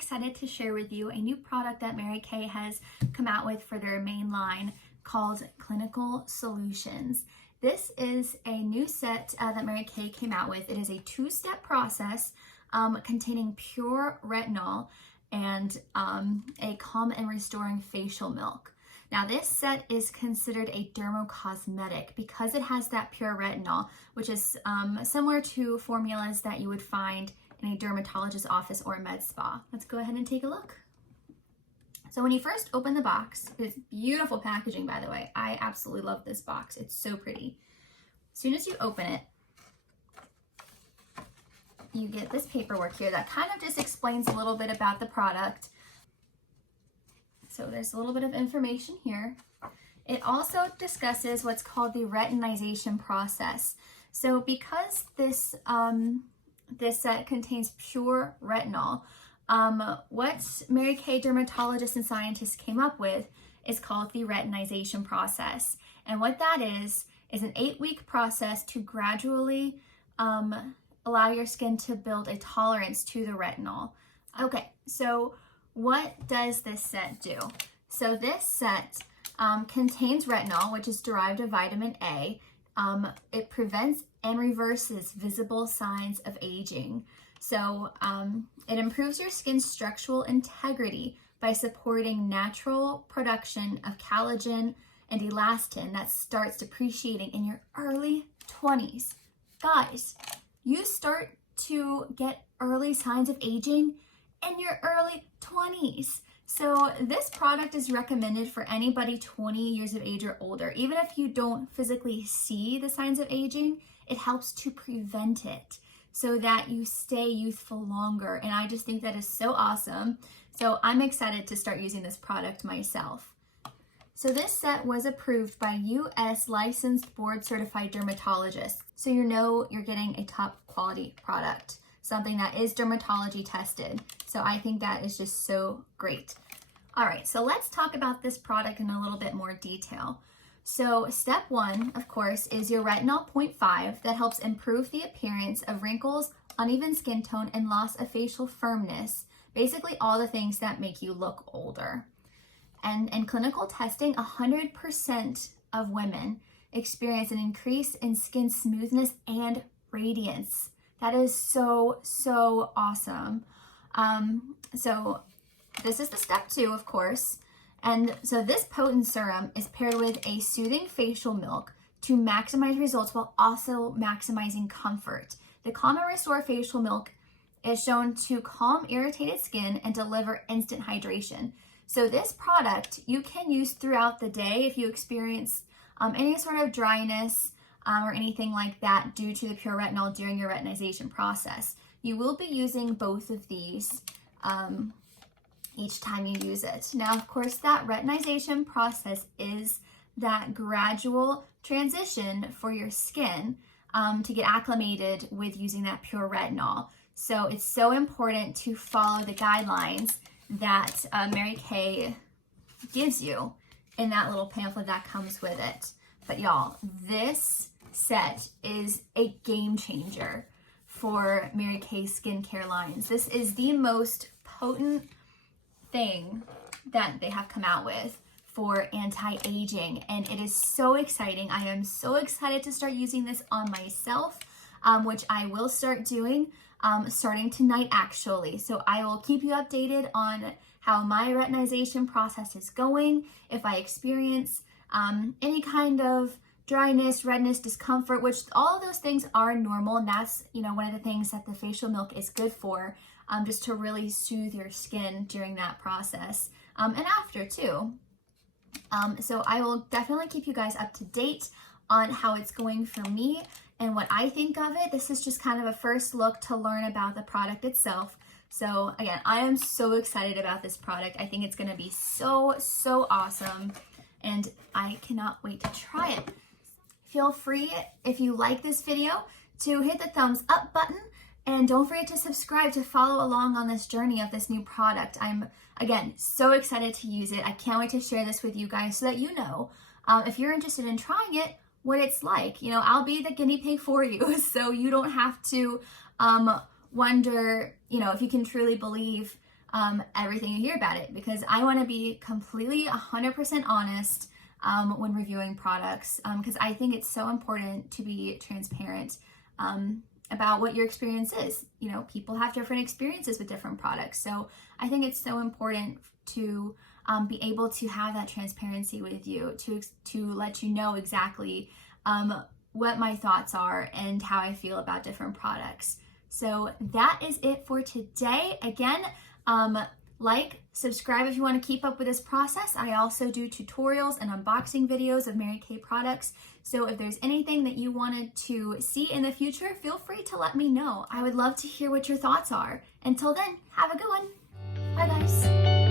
excited to share with you a new product that Mary Kay has come out with for their main line called Clinical Solutions. This is a new set that Mary Kay came out with. It is a two-step process containing pure retinol and a calm and restoring facial milk. Now this set is considered a dermocosmetic because it has that pure retinol, which is similar to formulas that you would find in a dermatologist's office or a med spa. Let's go ahead and take a look. So when you first open the box, it's beautiful packaging, by the way. I absolutely love this box. It's so pretty. As soon as you open it, you get this paperwork here that kind of just explains a little bit about the product. So there's a little bit of information here. It also discusses what's called the retinization process. So because this set contains pure retinol, what Mary Kay dermatologists and scientists came up with is called the retinization process. And what that is an 8-week process to gradually allow your skin to build a tolerance to the retinol. Okay, so what does this set do? So this set contains retinol, which is derived of vitamin A. It prevents and reverses visible signs of aging. So it improves your skin's structural integrity by supporting natural production of collagen and elastin that starts depreciating in your early 20s. Guys, you start to get early signs of aging in your early 20s. So this product is recommended for anybody 20 years of age or older. Even if you don't physically see the signs of aging, it helps to prevent it so that you stay youthful longer. And I just think that is so awesome. So I'm excited to start using this product myself. So this set was approved by US licensed board certified dermatologists. So you know you're getting a top quality product, something that is dermatology tested. So I think that is just so great. All right, so let's talk about this product in a little bit more detail. So step 1, of course, is your retinol 0.5 that helps improve the appearance of wrinkles, uneven skin tone, and loss of facial firmness. Basically all the things that make you look older. And in clinical testing, 100% of women experience an increase in skin smoothness and radiance. That is so, so awesome. So this is the step 2, of course. And so this potent serum is paired with a soothing facial milk to maximize results while also maximizing comfort. The Calm and Restore facial milk is shown to calm irritated skin and deliver instant hydration. So this product you can use throughout the day if you experience any sort of dryness or anything like that due to the pure retinol during your retinization process. You will be using both of these each time you use it. Now, of course, that retinization process is that gradual transition for your skin to get acclimated with using that pure retinol. So it's so important to follow the guidelines that Mary Kay gives you in that little pamphlet that comes with it. But y'all, this set is a game changer for Mary Kay's skincare lines. This is the most potent thing that they have come out with for anti-aging, and it is so exciting. I am so excited to start using this on myself, which I will start doing starting tonight actually. So I will keep you updated on how my retinization process is going. If I experience any kind of dryness, redness, discomfort, which all of those things are normal, and that's, you know, one of the things that the facial milk is good for, just to really soothe your skin during that process and after too. So I will definitely keep you guys up to date on how it's going for me and what I think of it. This is just kind of a first look to learn about the product itself. So again, I am so excited about this product. I think it's going to be so, so awesome, and I cannot wait to try it. Feel free, if you like this video, to hit the thumbs up button, and don't forget to subscribe to follow along on this journey of this new product. I'm, again, so excited to use it. I can't wait to share this with you guys so that you know, if you're interested in trying it, what it's like. You know, I'll be the guinea pig for you, so you don't have to wonder, you know, if you can truly believe everything you hear about it, because I want to be completely 100% honest when reviewing products, because I think it's so important to be transparent about what your experience is. You know, people have different experiences with different products, so I think it's so important to be able to have that transparency with you, to let you know exactly what my thoughts are and how I feel about different products. So that is it for today. Again, like, subscribe if you want to keep up with this process. I also do tutorials and unboxing videos of Mary Kay products. So if there's anything that you wanted to see in the future, feel free to let me know. I would love to hear what your thoughts are. Until then, have a good one. Bye guys.